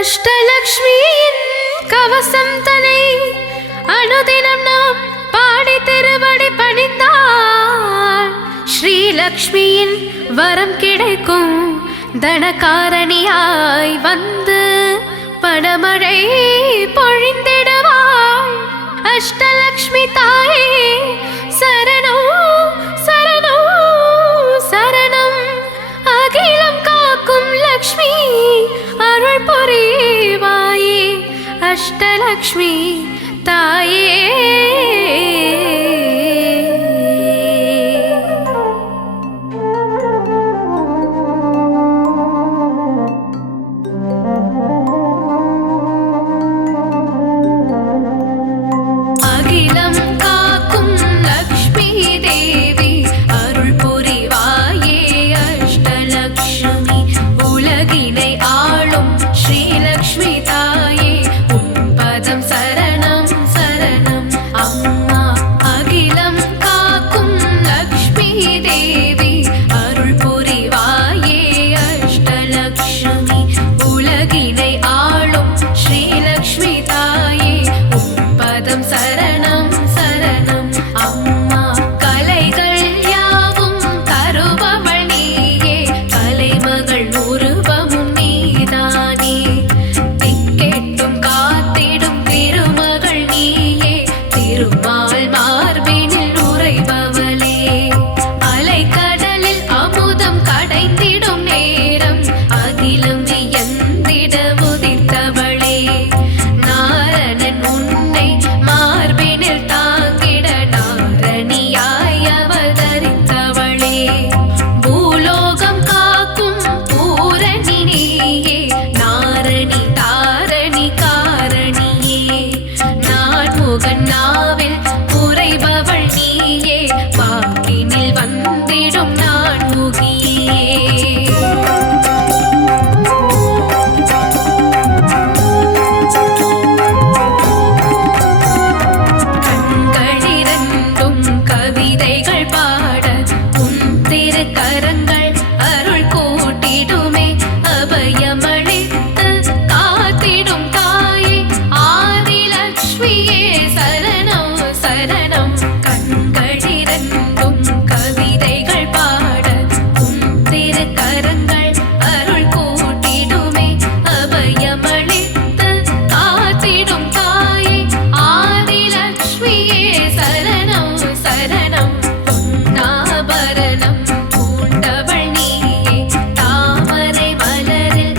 அஷ்டலக்ஷ்மியின் கவசம் தனை அனுதினம் நாம் பாடி திருவடி பணிந்தால் ஸ்ரீலக்ஷ்மியின் வரம் கிடைக்கும். தனகாரணியாய் வந்து பணமழை பொழிந்திடுவாள். அஷ்டலக்ஷ்மி தாயே சரணம் சரணம் சரணம். அகிலம் காக்கும் லக்ஷ்மி அருள் புரிவாயே. அஷ்டலக்ஷ்மி தாயே பூண்டவள் நீயே தாமரை மலரில்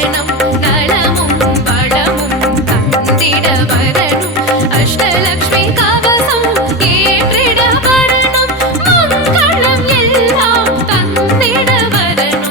வரணும் நலமும் வளமும் தந்திட வரணும் அஷ்டலக்ஷ்மி கவசம் ஏற்றிட வரணும் மங்களம் எல்லாம் தந்திட வரணும்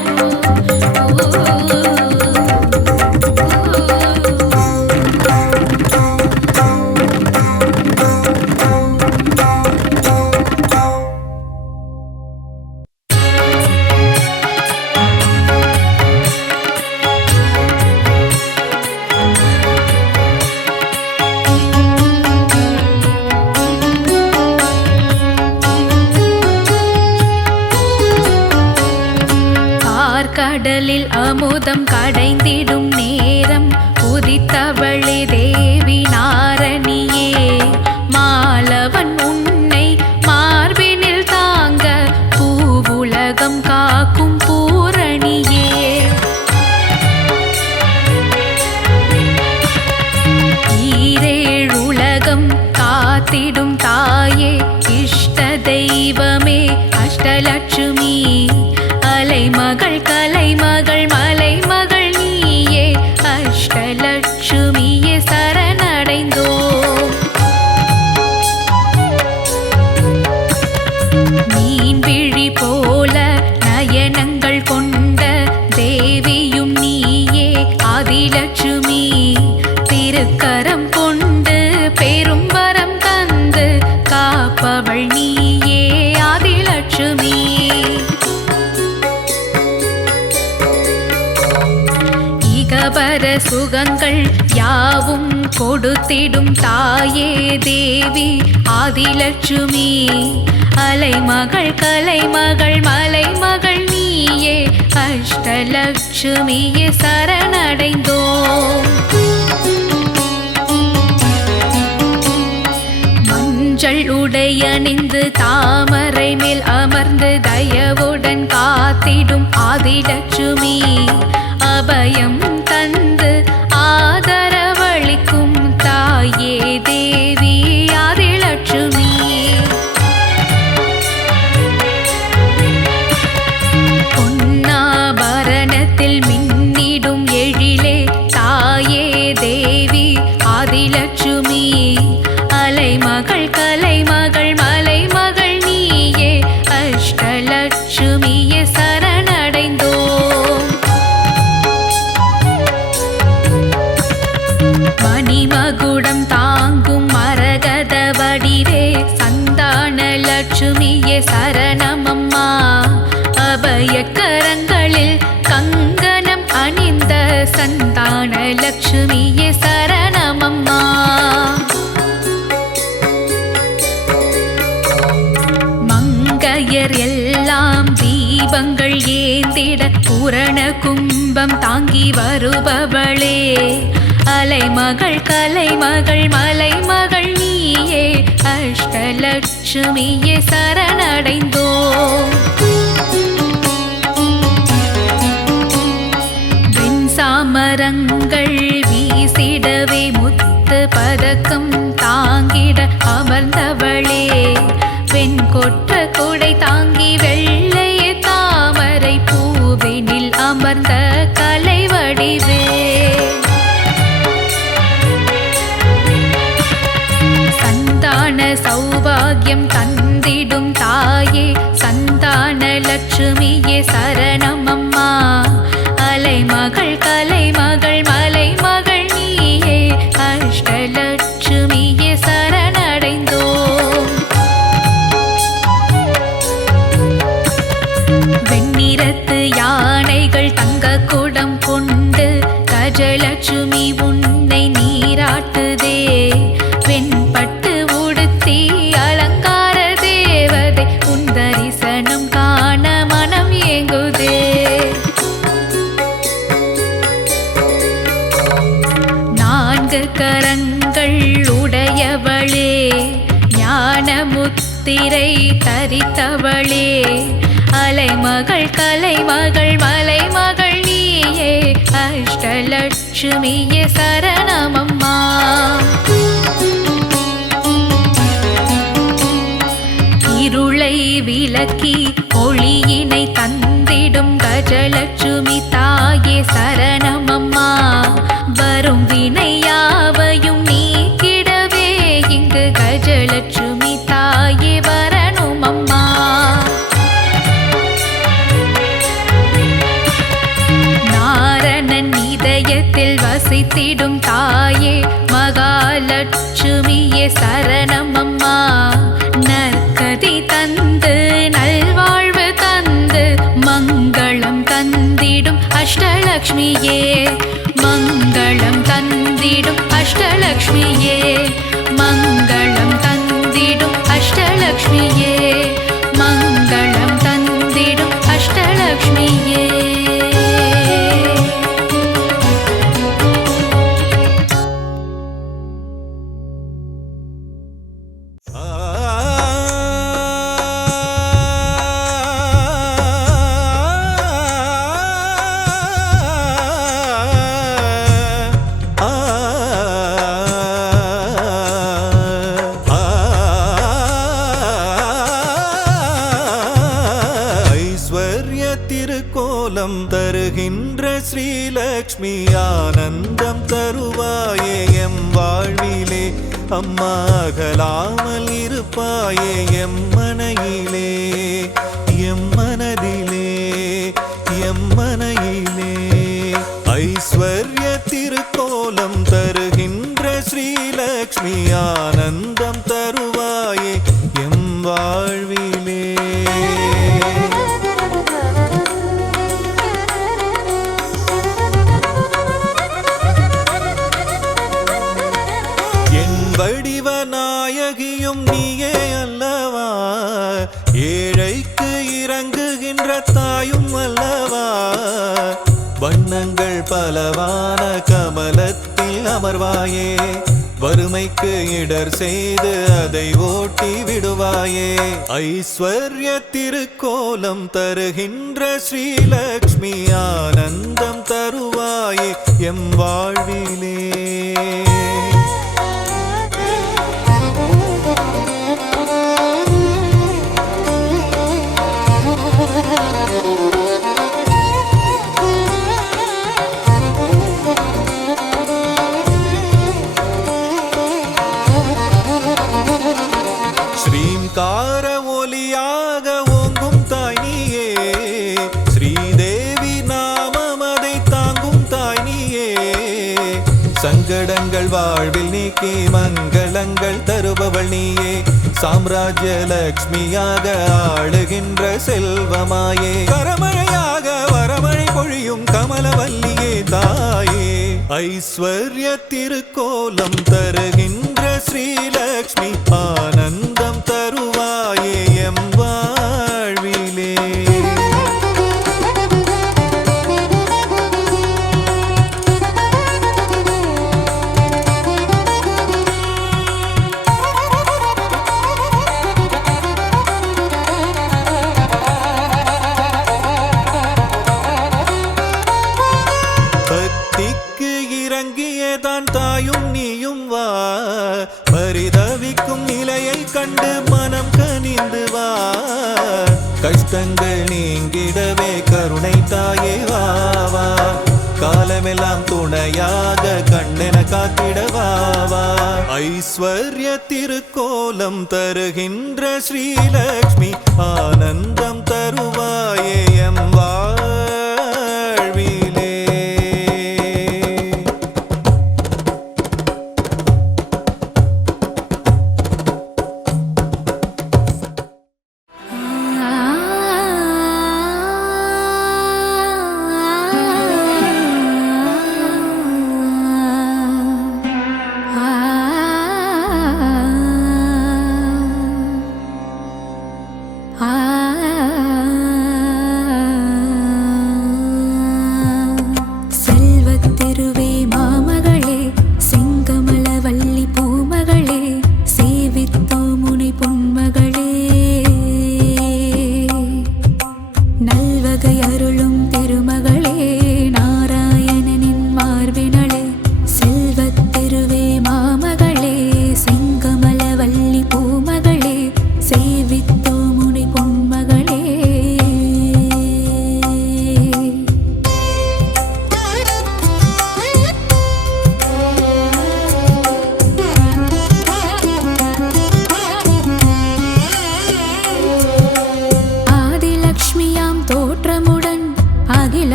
கடலில் அமுதம் கடைந்திடும் நேரம் உதித்தவளே தேவி நாரணியே மாலவன் உன்னை மார்பினில் தாங்க பூவுலகம் காக்கும் பூரணியே ஈரேழுலகம் காத்திடும் தாயே இஷ்ட தெய்வமே அஷ்டலட்சுமி அலைமகள் கலைமகள் மலைமகள் நீயே அஷ்டலட்சுமியே சரணடைந்தோம் மீன் விழி போல நயனங்கள் கொண்ட தேவியும் நீயே ஆதிலட்சுமி திருக்கரம் கொண்டு பெரும் வரம் தந்து காப்பவள் நீயே ஆதிலட்சுமி இகபர சுகங்கள் யாவும் கொடுத்திடும் தாயே தேவி ஆதிலட்சுமி அலைமகள் கலைமகள் மலைமகள் நீயே அஷ்டலட்சுமியே சரணடைந்தோம் மஞ்சள் உடையணிந்து தாமரை மேல் அமர்ந்து தயவுடன் காத்திடும் ஆதிலட்சுமி அபயம் தந்து ஆதரவளிக்கும் தாயே தேவி ஆதிலட்சுமி பொன்னாபரணத்தில் மின்னிடும் எழிலே தாயே தேவி ஆதிலட்சுமி அலைமகள் கலைமகள் மலைமகள் நீயே அஷ்டலட்சுமியே சரணடைந்தோம் மணிமகுடம் தாங்கும் மரகத வடிவே சந்தான லட்சுமியே சரணமம்மா அபயக்கரங்களில் கங்கணம் அணிந்த சந்தான லட்சுமியே சரணமம்மா மங்கையர் எல்லாம் தீபங்கள் ஏந்திட பூரண கும்பம் தாங்கி வருபவளே அலைமகள் கலைமகள் மலைமகள் நீயே அஷ்டலட்சுமியே சரணடைந்தோம் வெண்சாமரங்கள் வீசிடவே முத்து பதக்கம் தாங்கிட அமர்ந்தவளே வெண்கொற்ற குடை தாங்கி வெள்ளையே தாமரை பூவினில் அமர்ந்த கலை வடிவே சந்தான சௌபாகியம் தந்திடும் தாயே சந்தான லட்சுமியே சரணமம்மா அலைமகள் கலைமகள் மலைமகள் நீயே அஷ்டலட்சுமியே சரணடைந்தோம் வெண்ணிறத்து யானைகள் தங்க குடம் கொண்டு கஜலட்சுமி உன்னை நீராட்டுதே வெண்பட்டு உடுத்தி அலங்கார தேவதை உன் தரிசனம் காண மனம் ஏங்குதே நான்கு கரங்கள் உடையவளே ஞான முத்திரை தரித்தவளே அலைமகள் கலைமகள் மலைமகள் நீயே அஷ்டலட்சுமியே சரணமம்மா இருளை விலக்கி ஒளியினை தந்திடும் கஜலட்சுமி தாய் தாயே சரணமம்மா வரும் வினையாவையும் நீக்கிடவே இங்கு கஜலட்சுமி தாயே வரணுமம்மா. நாரணன் இதயத்தில் வசித்திடும் தாயே மகாலட்சுமியே சரணமம்மா. நற்கதி தந்து நல்வாழ்வு தந்து மங்களம் தந்திடும் அஷ்டலக்ஷ்மியே, மங்களம் தந்திடும் அஷ்டலக்ஷ்மியே, மங்களம் தந்திடும் அஷ்டலக்ஷ்மியே, மங்களம் தந்திடும் அஷ்டலக்ஷ்மியே. திருக்கோலம் தருகின்ற ஸ்ரீலக்ஷ்மி ஆனந்தம் தருவாயே எம் வாழ்விலே. அம்மா அகலாமல் இருப்பாயே எம் மனையிலே, எம் மனதிலே, எம் மனையிலே. ஐஸ்வர்ய திருக்கோலம் தருகின்ற ஸ்ரீலக்ஷ்மி ஆனந்தம் தருவாயே எம் வாழ்விலே. வடிவநாயகியும் நீயே அல்லவா, ஏழைக்கு இறங்குகின்ற தாயும் அல்லவா. வண்ணங்கள் பலவான கமலத்தில் அமர்வாயே, வறுமைக்கு இடர் செய்து அதை ஓட்டி விடுவாயே. ஐஸ்வர்ய திருக்கோலம் தருகின்ற ஸ்ரீலக்ஷ்மி ஆனந்தம் தருவாயே எம் வாழ்விலே. ஸ்ரீங்கார ஒலியாக ஓங்கும் தாய் நீயே, ஸ்ரீதேவி நாமம் அதை தாங்கும் தாய் நீயே. சங்கடங்கள் வாழ்வில் நீக்கி மங்களங்கள் தருபவள் நீயே, சாம்ராஜ்ய லக்ஷ்மியாக ஆளுகின்ற செல்வமாயே. கரமழையாக வரமழை பொழியும் கமலவல்லியே தாயே. ஐஸ்வர்ய திருக்கோலம் தருகின்ற ஸ்ரீலக்ஷ்மி ஆனந்தம் தருவாயே எம் வாழ்விலே. பக்திக்கு இறங்கியதான் தாயும் நீயும் வா, பரிதவிக்கும் நிலையை கண்டு மனம் கனிந்து வா. கஷ்டங்கள் நீங்கிடவே கருணை தாயே வா வா. காலமெல்லாம் துணையாக கண்ணென காத்திடவா வா. ஐஸ்வர்ய திருக்கோலம் தருகின்ற ஸ்ரீலக்ஷ்மி ஆனந்தம் தருவாயே எம் வாழ்விலே.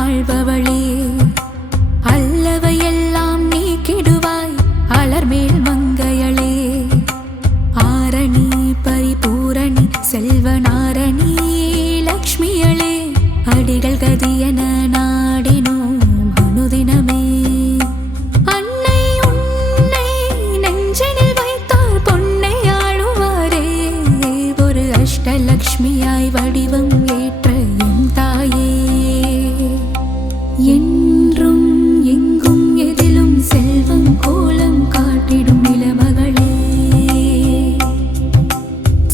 ஆழ்பவளே, அல்லவையெல்லாம் நீக்கிடுவாய் அலர்மேல் மங்கையளே. ஆரணி பரிபூரணி செல்வநாரணி லக்ஷ்மியளே, அடிகள் கதியன நாடினோம் அனுதினமே. அன்னை உன்னை நெஞ்சினில் வைத்தார் பொன்னை ஆளுவாரே, ஒரு அஷ்டலக்ஷ்மியாய் வடிவம் ஏற்ற என் தாயே. என்றும் எங்கும் எதிலும் செல்வம் கோலம் காட்டிடும் நிலமகளே,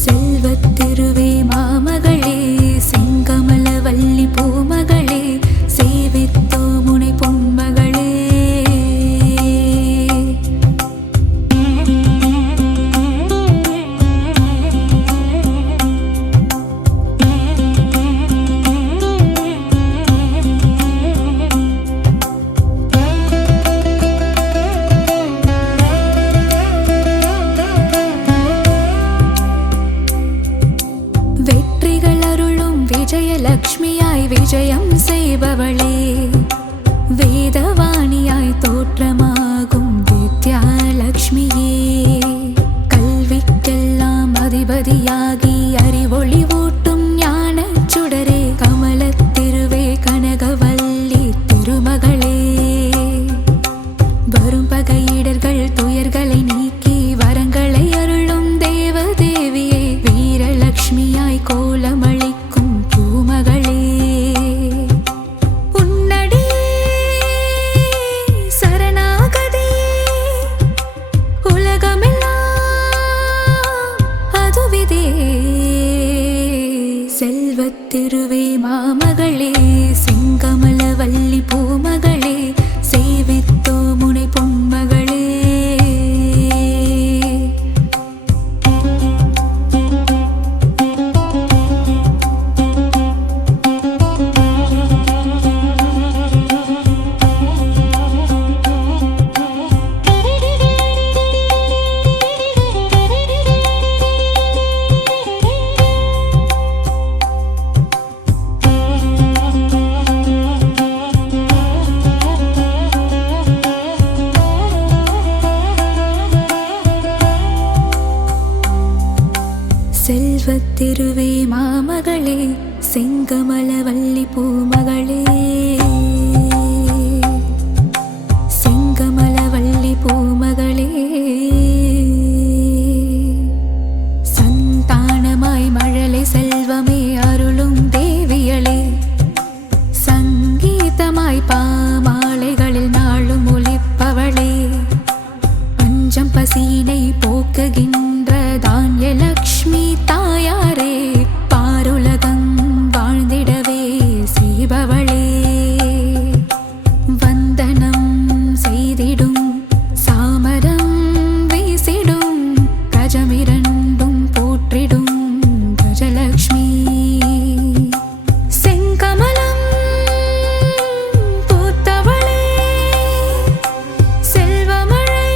செல்வத்திருவே மாமகளே, செங்கமல வள்ளி பூமகளே, சேவித்தோ முனை பொன்மகளே. வெற்றிகள் அருளும் விஜயலக்ஷ்மியாய் விஜயம் செய்பவளே, வேதவாணியாய் தோற்றமாகும் வித்யாலக்ஷ்மியே, கல்விக்கெல்லாம் அதிபதியாகி அறிவொளி ஊட்டும் ஞானச் சுடரே, கமலத்திருவே கனகவல்லி திருமகளே. வரும் பகையிடர்கள் துயர்களை நீக்கி வரங்களை அருளும் தேவதேவியே, வீரலக்ஷ்மியாய் கோலமளிக்கும் பூமகளே. உன்னடி சரணாகதி உலகமெல்லாம் அதுவிதே, செல்வத்திருவே மாமகளே, செங்கமல வள்ளி பூமகளே, சேவித்தோ முனை பொன்மகளே. செல்வத்திருவே மாமகளே, செங்கமல வள்ளி பூமகளே, செங்கமல வள்ளி பூமகளே. சந்தானமாய் மழலை செல்வமே அருளும் தேவியளே, சங்கீதமாய் பாமாலைகளில் நாளும் ஒலிப்பவளே, பஞ்சம் பசீனை போக்குகின்ற தான்யலக்ஷ்மி தாயாரே, பாருலகம் வாழ்ந்திடவே செய்பவளே, வந்தனம் செய்திடும் சாமரம் வீசிடும் கஜமிரண்டும் போற்றிடும் கஜலக்ஷ்மி. செங்கமலம் பூத்தவளே, செல்வமழை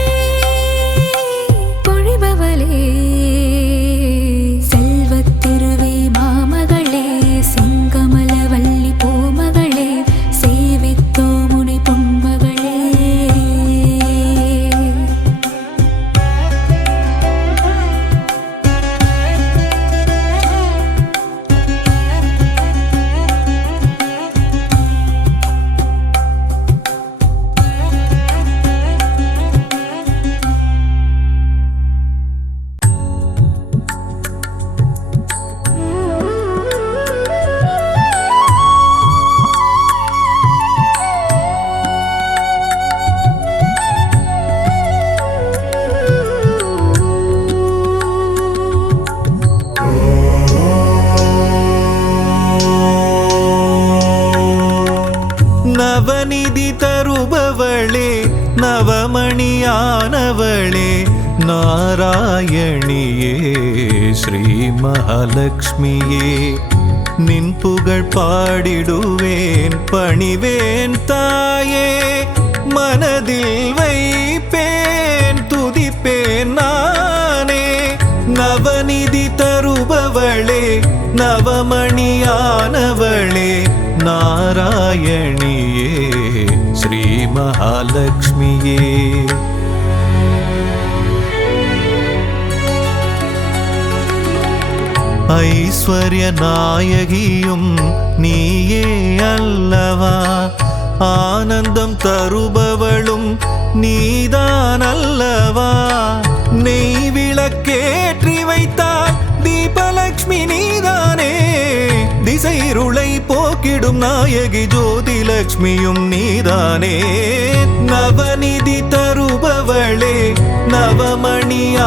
பொழிபவளே, செல்வத்திருவே மாமகளே, செங்கமல வள்ளி பூமகளே, சேவித்தோ முனை பொன்மகளே. நவநிதி தருபவளே, நவமணியானவளே, நாராயணியே, ஸ்ரீ மகாலட்சுமியே. நின் புகழ் பாடிடுவேன் பணிவேன் தாயே, மனதில் வைப்பேன் துதிப்பேன் நானே. நவநிதி தருபவளே, நவமணியானவளே, நாராயணியே, நாராயணியே ஸ்ரீ மகாலட்சுமியே. ஐஸ்வர்ய நாயகியும் நீயே அல்லவா, ஆனந்தம் தருபவளும் நீதான் அல்லவா. நெய் விளக்கேற்றி வைத்தால் தீபலக்ஷ்மி நீதானே, திசைருளை போக்கிடும் நாயகி ஜோதிலக்ஷ்மியும் நீதானே. நவநிதி தருபவளே நவமணியானவளே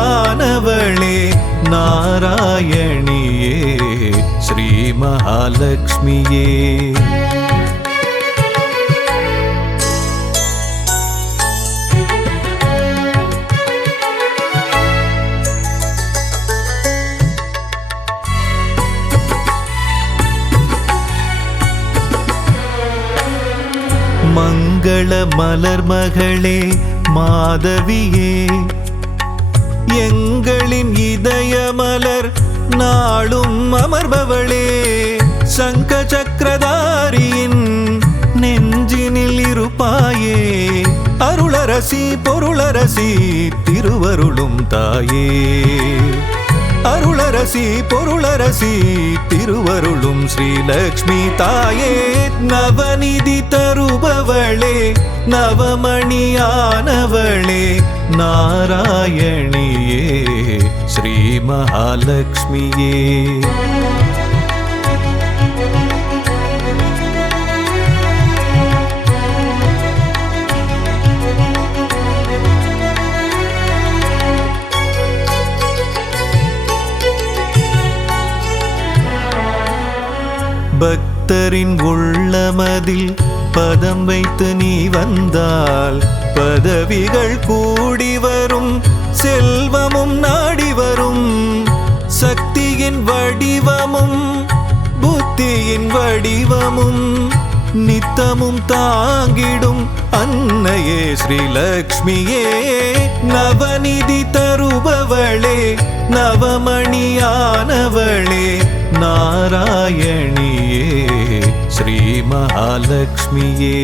நாராயணியே ஸ்ரீ மகாலட்சுமியே. மங்கள மலர் மகளே மாதவியே, எங்களின் இதய மலர் நாளும் அமர்பவளே. சங்க சக்கரதாரியின் நெஞ்சினில் இருப்பாயே, அருளரசி பொருளரசி திருவருளும் தாயே. அருளரசி பொருளரசி திருவருளும் ஸ்ரீலக்ஷ்மி தாயே. நவநிதி தருபவளே நவமணியானவளே நாராயணியே ஸ்ரீ மகாலட்சுமியே. பக்தரின் உள்ளமதில் பதம் வைத்து நீ வந்தால் பதவிகள் கூடி வரும், செல்வமும் நாடி வரும். சக்தியின் வடிவமும் புத்தியின் வடிவமும் நித்தமும் தாங்கிடும் அன்னையே ஸ்ரீலக்ஷ்மியே. நவநிதி தருபவளே நவமணியானவளே நாராயணியே ஸ்ரீ மகாலட்சுமியே.